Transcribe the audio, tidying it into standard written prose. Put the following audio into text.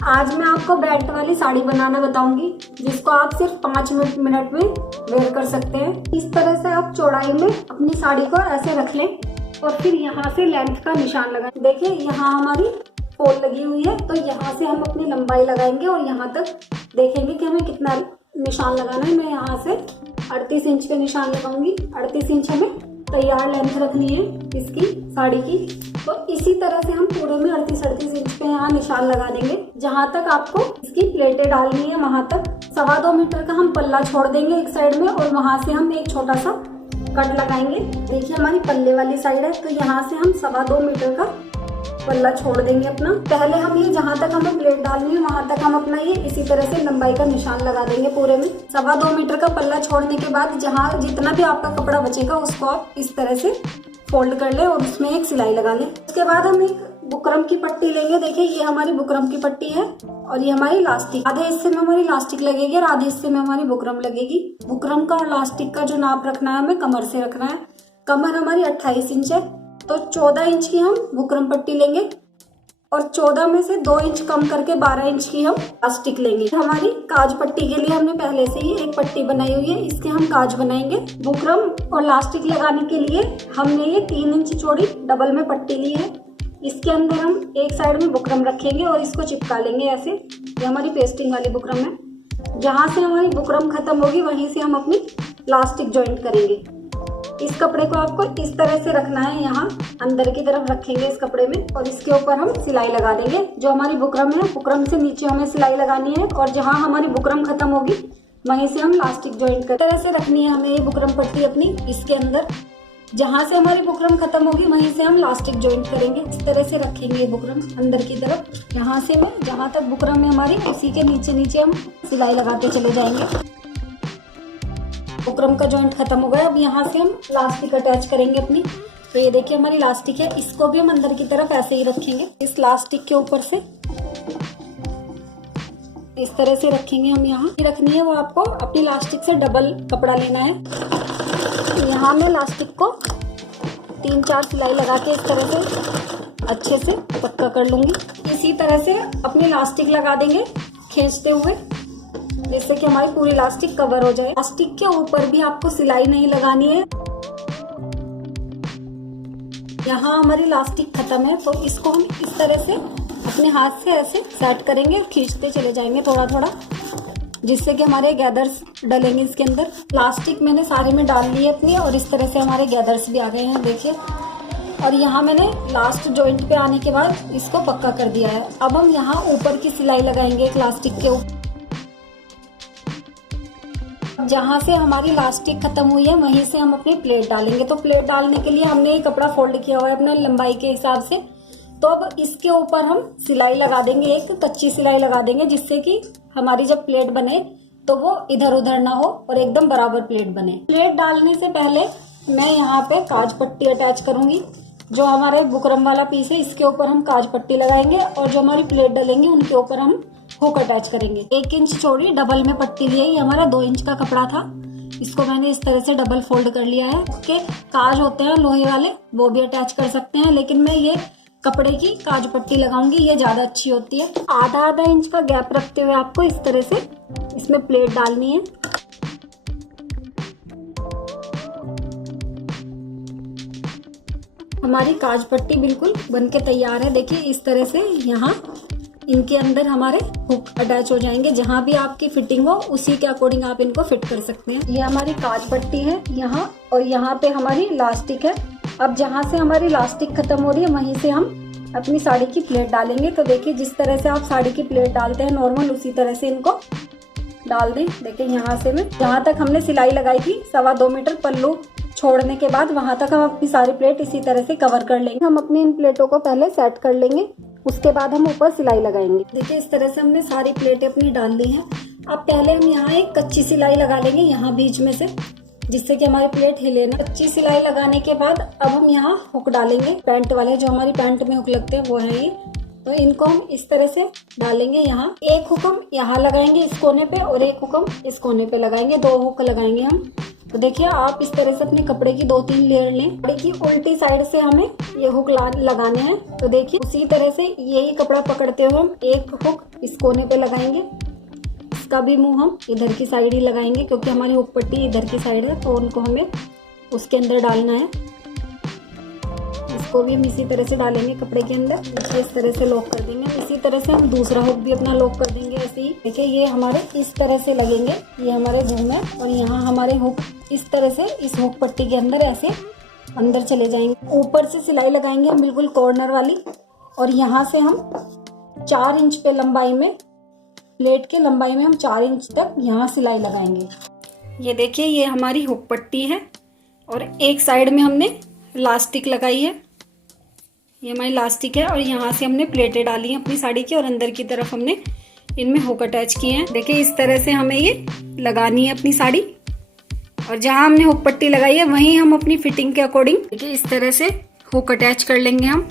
आज मैं आपको बेल्ट वाली साड़ी बनाना बताऊंगी, जिसको आप सिर्फ 5 मिनट में वेयर कर सकते हैं। इस तरह से आप चौड़ाई में अपनी साड़ी को ऐसे रख लें और फिर यहाँ से लेंथ का निशान लगाएं। देखिए यहाँ हमारी फोल लगी हुई है, तो यहाँ से हम अपनी लंबाई लगाएंगे और यहाँ तक देखेंगे कि हमें कितना निशान लगाना है। मैं यहाँ से 38 इंच के निशान लगाऊंगी। 38 इंच हमें तैयार लेंथ रखनी है इसकी साड़ी की। तो इसी तरह से हम पूरे में 38 इंच पे यहाँ निशान लगा देंगे। जहाँ तक आपको इसकी प्लेटें डालनी है वहां तक 2.25 मीटर का हम पल्ला छोड़ देंगे एक साइड में, और वहां से हम एक छोटा सा कट लगाएंगे। देखिए हमारी पल्ले वाली साइड है, तो यहाँ से हम 2.25 मीटर का पल्ला छोड़ देंगे अपना। पहले हम ये जहाँ तक हमें प्लेट डालनी है वहां तक हम अपना ये इसी तरह से लंबाई का निशान लगा देंगे पूरे में। 2.25 मीटर का पल्ला छोड़ने के बाद जहाँ जितना भी आपका कपड़ा बचेगा उसको आप इस तरह से फोल्ड कर ले और उसमें एक सिलाई लगा लें। उसके बाद हम एक बुकरम की पट्टी लेंगे। देखिए ये हमारी बुकरम की पट्टी है और ये हमारी लास्टिक। आधे हिस्से में हमारी लास्टिक लगेगी और आधे हिस्से में हमारी बुकरम लगेगी। बुकरम का और लास्टिक का जो नाप रखना है हमें कमर से रखना है। कमर हमारी 28 इंच है, तो 14 इंच की हम बुकरम पट्टी लेंगे और 14 में से 2 इंच कम करके 12 इंच की हम लास्टिक लेंगे। हमारी काज पट्टी के लिए हमने पहले से ही एक पट्टी बनाई हुई है, इसके हम काज बनाएंगे। बुकरम और लास्टिक लगाने के लिए हमने ये 3 इंच चौड़ी डबल में पट्टी ली है। इसके अंदर हम एक साइड में बुकरम रखेंगे और इसको चिपका लेंगे ऐसे। ये हमारी पेस्टिंग वाली बुकरम है। जहाँ से हमारी बुकरम खत्म होगी वहीं से हम अपनी लास्टिक ज्वाइंट करेंगे। इस कपड़े को आपको इस तरह से रखना है, यहाँ अंदर की तरफ रखेंगे इस कपड़े में और इसके ऊपर हम सिलाई लगा देंगे। जो हमारी बुकरम है, बुकरम से नीचे हमें सिलाई लगानी है और जहाँ हमारी बुकरम खत्म होगी वहीं से हम लास्टिक ज्वाइंट कर तरह से रखनी है हमें ये बुकरम पट्टी अपनी। इसके अंदर जहाँ से हमारी बुकरम खत्म होगी वहीं से हम लास्टिक ज्वाइंट करेंगे। इस तरह से रखेंगे बुकरम अंदर की तरफ। यहाँ से मैं जहाँ तक बुकरम है हमारी उसी के नीचे नीचे हम सिलाई लगाते चले जाएंगे। बुकरम का जॉइंट खत्म हो गया। अब यहाँ से हम लास्टिक अटैच करेंगे अपनी। तो ये देखिए हमारी लास्टिक है, इसको भी हम अंदर की तरफ ऐसे ही रखेंगे। इस लास्टिक के ऊपर से इस तरह से रखेंगे हम। यहाँ रखनी है वो आपको अपनी लास्टिक से डबल कपड़ा लेना है। यहाँ मैं लास्टिक को 3-4 सिलाई लगा के इस तरह से अच्छे से पक्का कर लूंगी। इसी तरह से अपनी लास्टिक लगा देंगे खींचते हुए, जिससे कि हमारी पूरी लास्टिक कवर हो जाए। लास्टिक के ऊपर भी आपको सिलाई नहीं लगानी है। यहाँ हमारी लास्टिक खत्म है, तो इसको हम इस तरह से अपने हाथ से ऐसे सेट करेंगे और खींचते चले जाएंगे थोड़ा थोड़ा, जिससे कि हमारे गैदर्स डलेंगे इसके अंदर। प्लास्टिक मैंने सारे में डाल ली है अपनी और इस तरह से हमारे गैदर्स भी आ गए हैं देखिए। और यहाँ मैंने लास्ट जॉइंट पे आने के बाद इसको पक्का कर दिया है। अब हम यहाँ ऊपर की सिलाई लगाएंगे प्लास्टिक के ऊपर। जहाँ से हमारी लास्टिक खत्म हुई है वहीं से हम अपनी प्लेट डालेंगे। तो प्लेट डालने के लिए हमने ये कपड़ा फोल्ड किया हुआ है अपना लंबाई के हिसाब से। तो अब इसके ऊपर हम सिलाई लगा देंगे, एक कच्ची सिलाई लगा देंगे, जिससे कि हमारी जब प्लेट बने तो वो इधर उधर ना हो और एकदम बराबर प्लेट बने। प्लेट डालने से पहले मैं यहाँ पे काज पट्टी अटैच करूंगी। जो हमारे बुकरम वाला पीस है इसके ऊपर हम काज पट्टी लगाएंगे और जो हमारी प्लेट डलेंगे उनके ऊपर हम हुक अटैच करेंगे। 1 इंच चौड़ी डबल में पट्टी ली है। ये हमारा 2 इंच का कपड़ा था, इसको मैंने इस तरह से डबल फोल्ड कर लिया है। उसके काज होते हैं लोहे वाले, वो भी अटैच कर सकते हैं, लेकिन मैं ये कपड़े की काज पट्टी लगाऊंगी, ये ज्यादा अच्छी होती है। आधा इंच का गैप रखते हुए आपको इस तरह से इसमें प्लेट डालनी है। हमारी काज पट्टी बिल्कुल बनके तैयार है। देखिए इस तरह से यहाँ इनके अंदर हमारे हुक अटैच हो जाएंगे। जहाँ भी आपकी फिटिंग हो उसी के अकॉर्डिंग आप इनको फिट कर सकते हैं। ये हमारी काज पट्टी है यहाँ, और यहाँ पे हमारी लास्टिक है। अब जहाँ से हमारी लास्टिक खत्म हो रही है वहीं से हम अपनी साड़ी की प्लेट डालेंगे। तो देखिए जिस तरह से आप साड़ी की प्लेट डालते हैं नॉर्मल, उसी तरह से इनको डाल दें। देखिए यहाँ से मैं जहाँ तक हमने सिलाई लगाई थी 2.25 मीटर पल्लू छोड़ने के बाद वहां तक हम अपनी सारी प्लेट इसी तरह से कवर कर लेंगे। हम अपनी इन प्लेटों को पहले सेट कर लेंगे, उसके बाद हम ऊपर सिलाई लगाएंगे। देखिए इस तरह से हमने सारी प्लेटें अपनी डाल दी हैं। अब पहले हम यहाँ एक कच्ची सिलाई लगा लेंगे यहाँ बीच में से, जिससे कि हमारी प्लेट हिले ना। कच्ची सिलाई लगाने के बाद अब हम यहाँ हुक डालेंगे, पैंट वाले जो हमारी पैंट में हुक लगते हैं वो है ये। तो इनको हम इस तरह से डालेंगे। यहाँ एक हुक हम यहाँ लगाएंगे इस कोने पे और एक हुक हम इस कोने पे लगाएंगे। 2 हुक लगाएंगे हम तो देखिए आप इस तरह से अपने कपड़े की 2-3 लेयर लें। कपड़े की उल्टी साइड से हमें ये हुक लगाने हैं। तो देखिए उसी तरह से यही कपड़ा पकड़ते हुए हम एक हुक इस कोने पे लगाएंगे। इसका भी मुंह हम इधर की साइड ही लगाएंगे क्योंकि हमारी हुक पट्टी इधर की साइड है, तो उनको हमें उसके अंदर डालना है। इसको भी हम इसी तरह से डालेंगे कपड़े के अंदर, इस तरह से लॉक कर देंगे। इसी तरह से हम दूसरा हुक भी अपना लॉक कर देंगे ऐसे ही। देखिए ये हमारे इस तरह से लगेंगे, ये हमारे घूम है और यहाँ हमारे हुक इस तरह से इस हुक पट्टी के अंदर ऐसे अंदर चले जाएंगे। ऊपर से सिलाई लगाएंगे हम बिल्कुल कॉर्नर वाली, और यहाँ से हम 4 इंच पे लंबाई में, प्लेट के लंबाई में हम 4 इंच तक यहाँ सिलाई लगाएंगे। ये देखिए ये हमारी हुक पट्टी है और एक साइड में हमने इलास्टिक लगाई है, ये हमारी इलास्टिक है, और यहाँ से हमने प्लेटें डाली हैं अपनी साड़ी की और अंदर की तरफ हमने इनमें हुक अटैच किए हैं। देखिए इस तरह से हमें ये लगानी है अपनी साड़ी, और जहाँ हमने हुक पट्टी लगाई है वहीं हम अपनी फिटिंग के अकॉर्डिंग देखिए इस तरह से हुक अटैच कर लेंगे हम।